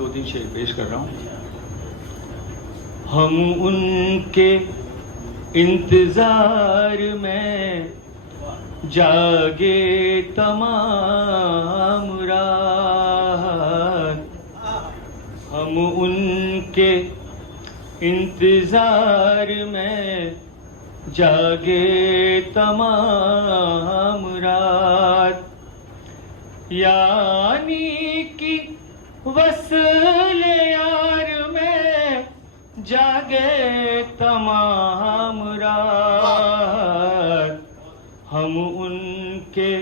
2-3 शेर पेश कर रहा हूँ। हम उनके इंतजार में जागे तमाम रात, हम उनके इंतजार में जागे तमाम रात, यानी कि वस्ल यार में जागे तमाम रात, हम उनके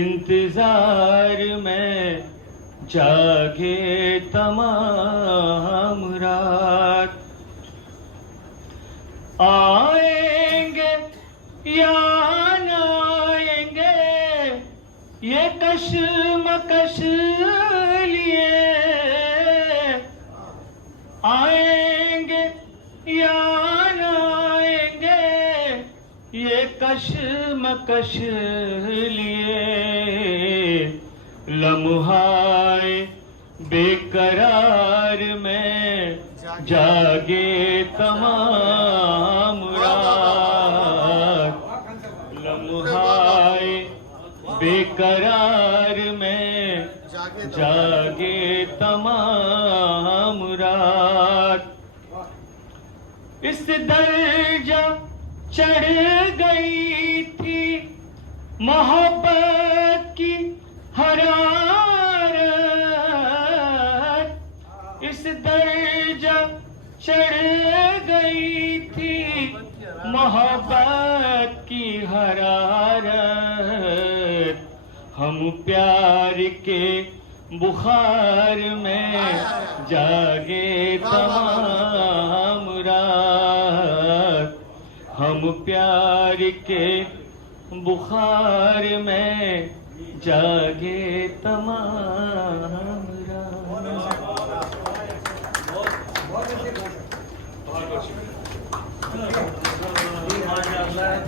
इंतजार में जागे तमाम रात। आएंगे या न आएंगे ये कशमकश लिए, आएंगे या न आएंगे ये कशमकश लिए, लम्हाए बेकरार में जागे तमाम रात, लम्हाए बेकरार में जागे तमाम रात। इस दर्जा चढ़ गई थी मोहब्बत की हरारत, इस दर्जा चढ़ गई थी मोहब्बत की हरारत, हम प्यार के बुखार में जागे तमाम रात, हम प्यार के बुखार में जागे तमाम रात।